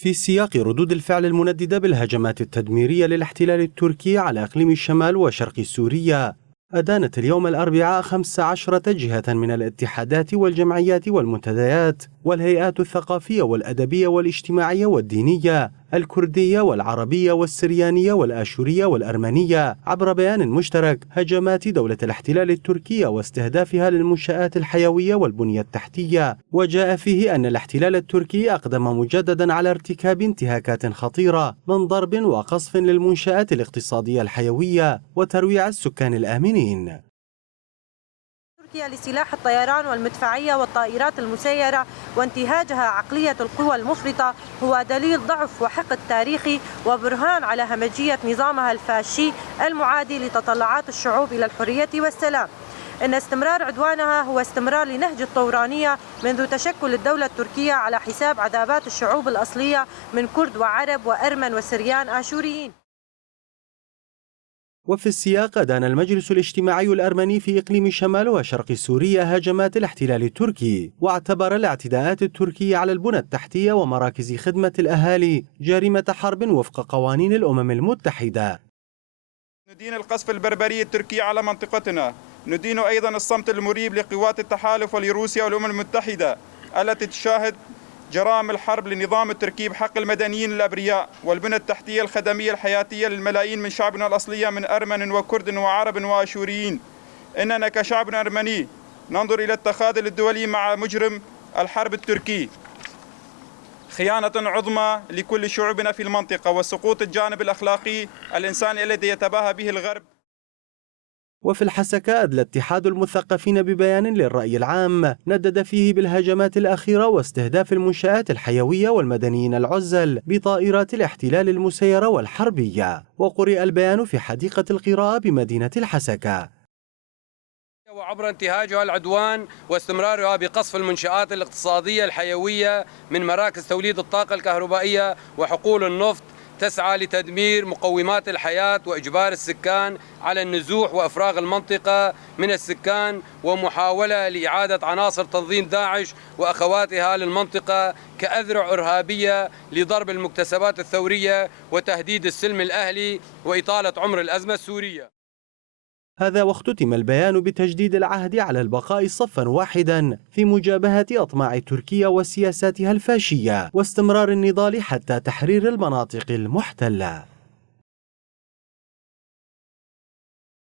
في سياق ردود الفعل المنددة بالهجمات التدميرية للاحتلال التركي على إقليم الشمال وشرق سوريا، أدانت اليوم الأربعاء 15 جهة من الاتحادات والجمعيات والمنتديات والهيئات الثقافية والأدبية والاجتماعية والدينية الكردية والعربية والسريانية والآشورية والأرمنية عبر بيان مشترك هجمات دولة الاحتلال التركية واستهدافها للمنشآت الحيوية والبنية التحتية. وجاء فيه أن الاحتلال التركي أقدم مجددا على ارتكاب انتهاكات خطيرة من ضرب وقصف للمنشآت الاقتصادية الحيوية وترويع السكان الآمنين. تركيا لسلاح الطيران والمدفعية والطائرات المسيرة وانتهاجها عقلية القوى المفرطة هو دليل ضعف وحقد تاريخي وبرهان على همجية نظامها الفاشي المعادي لتطلعات الشعوب إلى الحرية والسلام. إن استمرار عدوانها هو استمرار لنهج الطورانية منذ تشكل الدولة التركية على حساب عذابات الشعوب الأصلية من كرد وعرب وأرمن وسريان آشوريين. وفي السياق أدان المجلس الاجتماعي الأرمني في إقليم شمال وشرق سوريا هجمات الاحتلال التركي، واعتبر الاعتداءات التركية على البنى التحتية ومراكز خدمة الأهالي جريمة حرب وفق قوانين الأمم المتحدة. ندين القصف البربري التركي على منطقتنا، ندين أيضا الصمت المريب لقوات التحالف ولروسيا والأمم المتحدة التي تشاهد جرائم الحرب لنظام التركي بحق المدنيين الأبرياء والبنى التحتية الخدمية الحياتية للملايين من شعبنا الأصلية من أرمن وكرد وعرب وآشوريين. إننا كشعب أرمني ننظر إلى التخاذل الدولي مع مجرم الحرب التركي خيانة عظمى لكل شعوبنا في المنطقة وسقوط الجانب الأخلاقي الإنساني الذي يتباهى به الغرب. وفي الحسكة أدلى اتحاد المثقفين ببيان للرأي العام ندد فيه بالهجمات الأخيرة واستهداف المنشآت الحيوية والمدنيين العزل بطائرات الاحتلال المسيرة والحربية. وقرئ البيان في حديقة القراءة بمدينة الحسكة. وعبر انتهاجها العدوان واستمرارها بقصف المنشآت الاقتصادية الحيوية من مراكز توليد الطاقة الكهربائية وحقول النفط تسعى لتدمير مقومات الحياة وإجبار السكان على النزوح وإفراغ المنطقة من السكان ومحاولة لإعادة عناصر تنظيم داعش وأخواتها للمنطقة كأذرع إرهابية لضرب المكتسبات الثورية وتهديد السلم الأهلي وإطالة عمر الأزمة السورية. هذا واختتم البيان بتجديد العهد على البقاء صفا واحدا في مجابهة أطماع تركيا وسياساتها الفاشية واستمرار النضال حتى تحرير المناطق المحتلة.